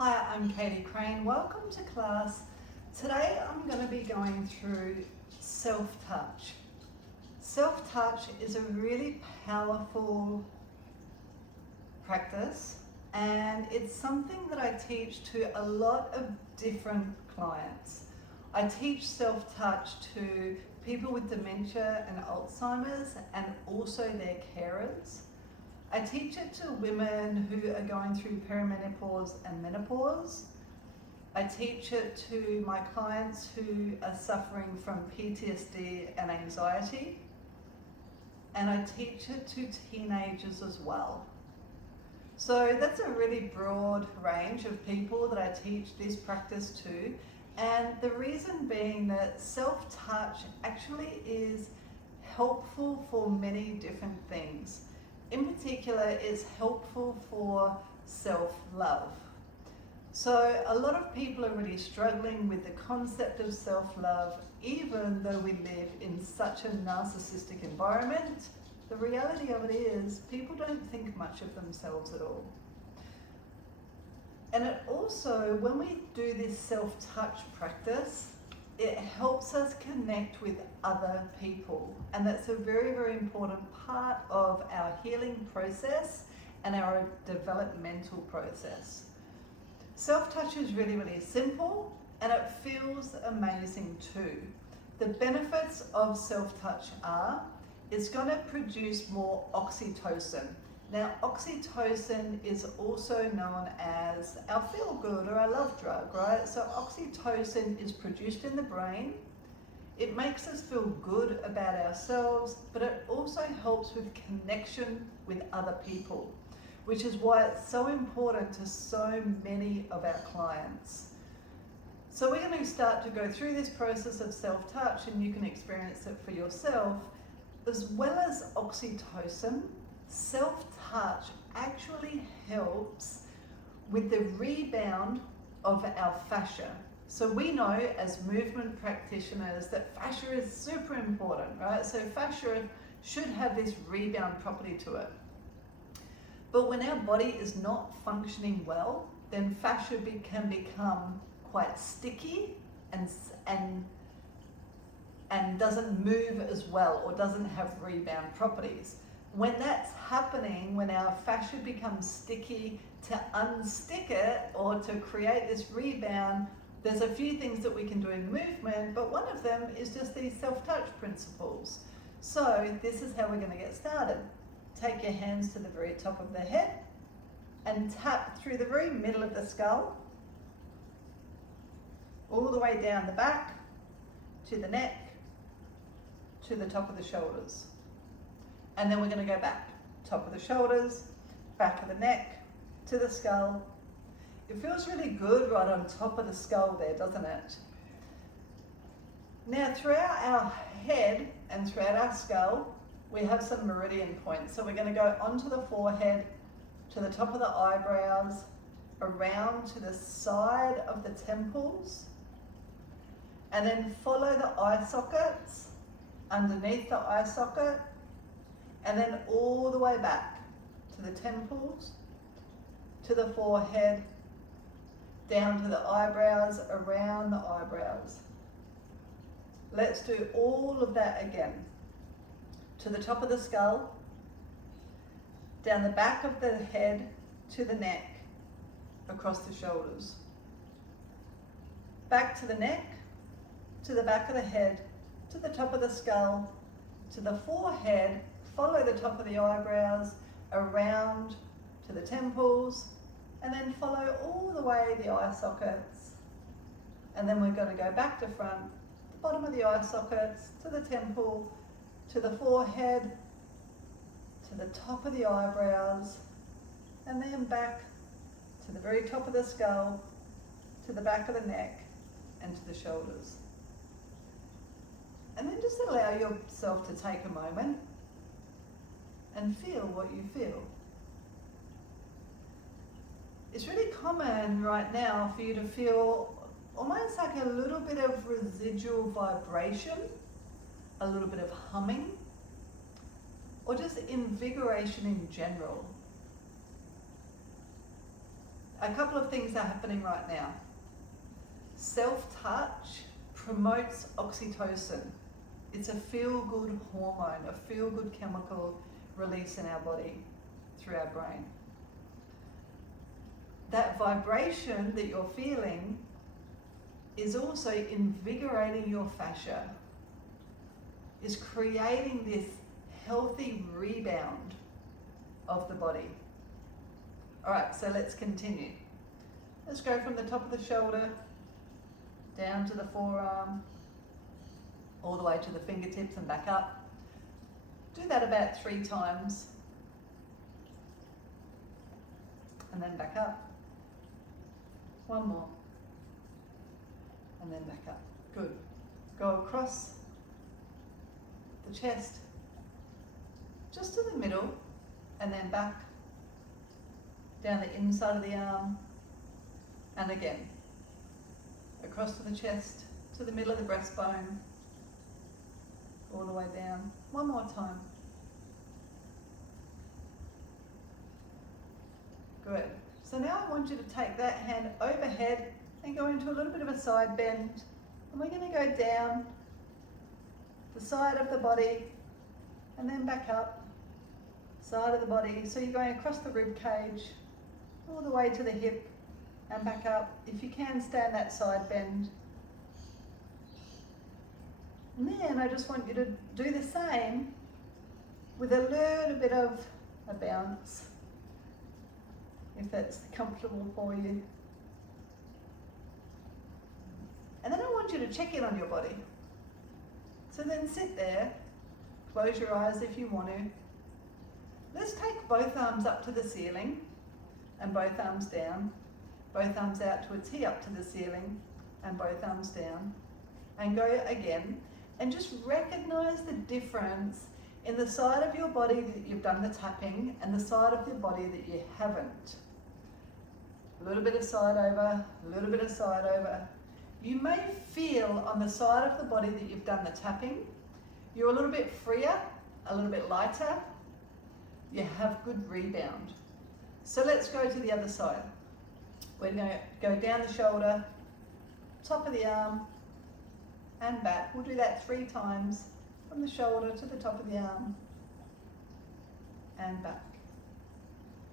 Hi, I'm Katie Crane. Welcome to class. Today I'm going to be going through self-touch. Self-touch is a really powerful practice, and it's something that I teach to a lot of different clients. I teach self-touch to people with dementia and Alzheimer's and also their carers. I teach it to women who are going through perimenopause and menopause. I teach it to my clients who are suffering from PTSD and anxiety. And I teach it to teenagers as well. So that's a really broad range of people that I teach this practice to. And the reason being that self-touch actually is helpful for many different things. In particular, it's helpful for self-love. So a lot of people are really struggling with the concept of self-love, even though we live in such a narcissistic environment. The reality of it is people don't think much of themselves at all. And it also, when we do this self-touch practice, it helps us connect with other people. And that's a very, very important part of our healing process and our developmental process. Self-touch is really, really simple, and it feels amazing too. The benefits of self-touch are, it's going to produce more oxytocin. Now, oxytocin is also known as our feel-good or our love drug, right? So oxytocin is produced in the brain. It makes us feel good about ourselves, but it also helps with connection with other people, which is why it's so important to so many of our clients. So we're going to start to go through this process of self-touch, and you can experience it for yourself. As well as oxytocin, self-touch actually helps with the rebound of our fascia. So we know as movement practitioners that fascia is super important, right? So fascia should have this rebound property to it. But when our body is not functioning well, then fascia can become quite sticky and doesn't move as well, or doesn't have rebound properties. When that's happening, when our fascia becomes sticky, to unstick it or to create this rebound, there's a few things that we can do in movement, but one of them is just these self-touch principles. So this is how we're going to get started. Take your hands to the very top of the head and tap through the very middle of the skull, all the way down the back, to the neck, to the top of the shoulders. And then we're going to go back, top of the shoulders, back of the neck, to the skull. It feels really good right on top of the skull there, doesn't it? Now throughout our head and throughout our skull, we have some meridian points. So we're going to go onto the forehead, to the top of the eyebrows, around to the side of the temples, and then follow the eye sockets, underneath the eye socket, and then all the way back to the temples, to the forehead, down to the eyebrows, around the eyebrows. Let's do all of that again. To the top of the skull, down the back of the head, to the neck, across the shoulders. Back to the neck, to the back of the head, to the top of the skull, to the forehead, follow the top of the eyebrows, around to the temples, and then follow all the way the eye sockets. And then we're going to go back to front, the bottom of the eye sockets, to the temple, to the forehead, to the top of the eyebrows, and then back to the very top of the skull, to the back of the neck, and to the shoulders. And then just allow yourself to take a moment and feel what you feel. It's really common right now for you to feel almost like a little bit of residual vibration, a little bit of humming, or just invigoration in general. a couple of things are happening right now. Self-touch promotes oxytocin. It's a feel-good hormone, a feel-good chemical release in our body through our brain. That vibration that you're feeling is also invigorating your fascia, is creating this healthy rebound of the body. All right, so let's continue. Let's go from the top of the shoulder down to the forearm, all the way to the fingertips and back up. Do that about 3 times. And then back up. 1 more. And then back up. Good. Go across the chest, just to the middle, and then back down the inside of the arm, and again across to the chest, to the middle of the breastbone, all the way down. 1 more time. Good. So now I want you to take that hand overhead and go into a little bit of a side bend, and we're going to go down the side of the body and then back up, side of the body. So you're going across the rib cage, all the way to the hip and back up. If you can, stand that side bend. And then I just want you to do the same with a little bit of a bounce, if that's comfortable for you. And then I want you to check in on your body. So then sit there, close your eyes if you want to. Let's take both arms up to the ceiling and both arms down. Both arms out towards here, up to the ceiling, and both arms down. And go again. And just recognize the difference in the side of your body that you've done the tapping and the side of your body that you haven't. A little bit of side over, a little bit of side over. You may feel on the side of the body that you've done the tapping, you're a little bit freer, a little bit lighter. You have good rebound. So let's go to the other side. We're going to go down the shoulder, top of the arm, and back. We'll do that 3 times, from the shoulder to the top of the arm, and back.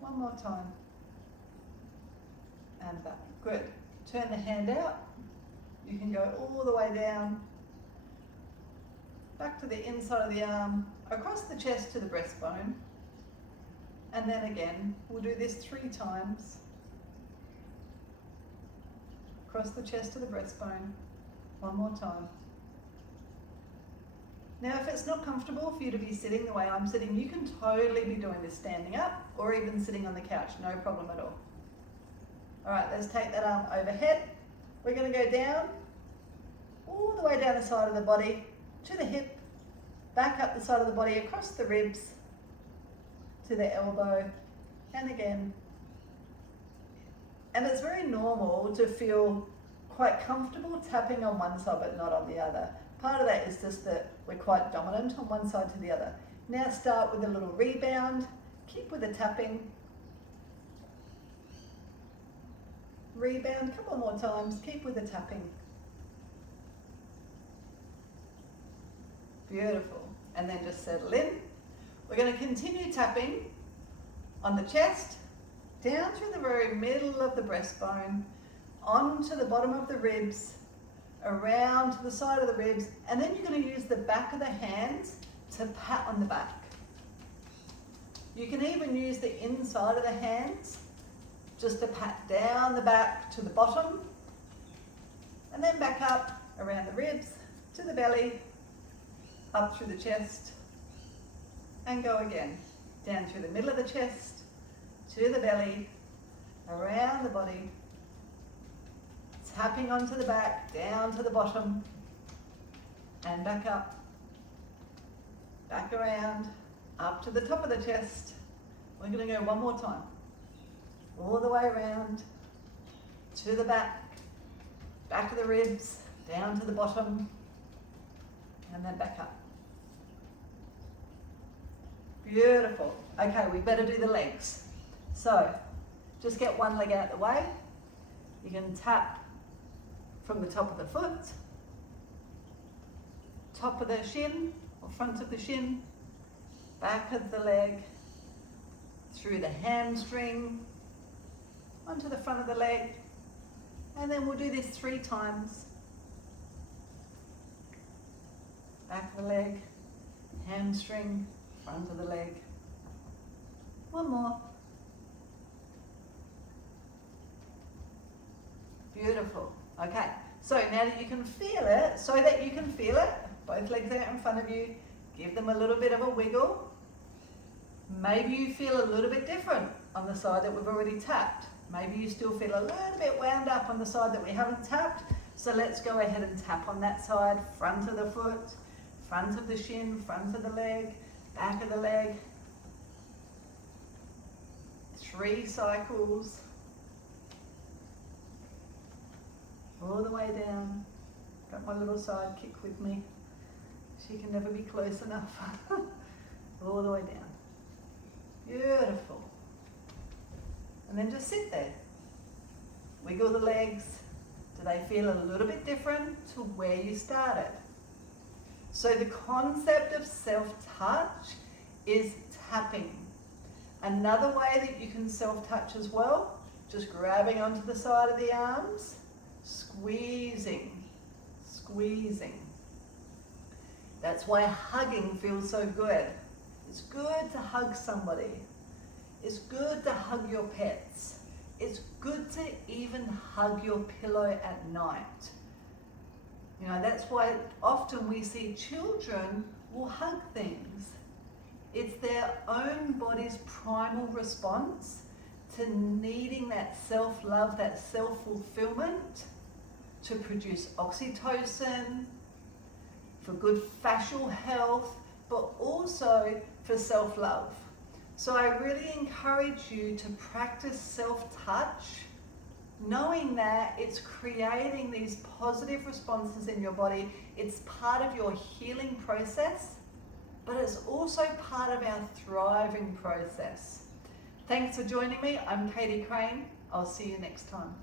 1 more time, and back. Good. Turn the hand out. You can go all the way down, back to the inside of the arm, across the chest to the breastbone, and then again, we'll do this 3 times. Across the chest to the breastbone. 1 more time. Now, if it's not comfortable for you to be sitting the way I'm sitting, you can totally be doing this standing up or even sitting on the couch, no problem at all. All right, let's take that arm overhead. We're going to go down, all the way down the side of the body, to the hip, back up the side of the body, across the ribs, to the elbow, and again. And it's very normal to feel quite comfortable tapping on one side but not on the other. Part of that is just that we're quite dominant on one side to the other. Now start with a little rebound, keep with the tapping. Rebound, a couple more times, keep with the tapping. Beautiful. And then just settle in. We're going to continue tapping on the chest, down through the very middle of the breastbone, onto the bottom of the ribs, around to the side of the ribs, and then you're going to use the back of the hands to pat on the back. You can even use the inside of the hands just to pat down the back to the bottom, and then back up around the ribs, to the belly, up through the chest, and go again. Down through the middle of the chest, to the belly, around the body, tapping onto the back, down to the bottom, and back up, back around, up to the top of the chest. We're going to go 1 more time. All the way around, to the back, back of the ribs, down to the bottom, and then back up. Beautiful. Okay, we better do the legs. So, just get one leg out the way. You can tap from the top of the foot, top of the shin or front of the shin, back of the leg, through the hamstring, onto the front of the leg, and then we'll do this 3 times. Back of the leg, hamstring, front of the leg. One more. Beautiful. Okay, so now that you can feel it, both legs out in front of you, give them a little bit of a wiggle. Maybe you feel a little bit different on the side that we've already tapped. Maybe you still feel a little bit wound up on the side that we haven't tapped. So let's go ahead and tap on that side, front of the foot, front of the shin, front of the leg, back of the leg. 3 cycles. All the way down. Got my little sidekick with me. She can never be close enough. All the way down. Beautiful. And then just sit there. Wiggle the legs. Do they feel a little bit different to where you started? So the concept of self-touch is tapping. Another way that you can self-touch as well, just grabbing onto the side of the arms, squeezing, squeezing. That's why hugging feels so good. It's good to hug somebody. It's good to hug your pets. It's good to even hug your pillow at night. You know, that's why often we see children will hug things. It's their own body's primal response to needing that self-love, that self-fulfillment, to produce oxytocin, for good fascial health, but also for self-love. So I really encourage you to practice self-touch, knowing that it's creating these positive responses in your body. It's part of your healing process, but it's also part of our thriving process. Thanks for joining me. I'm Katie Crane. I'll see you next time.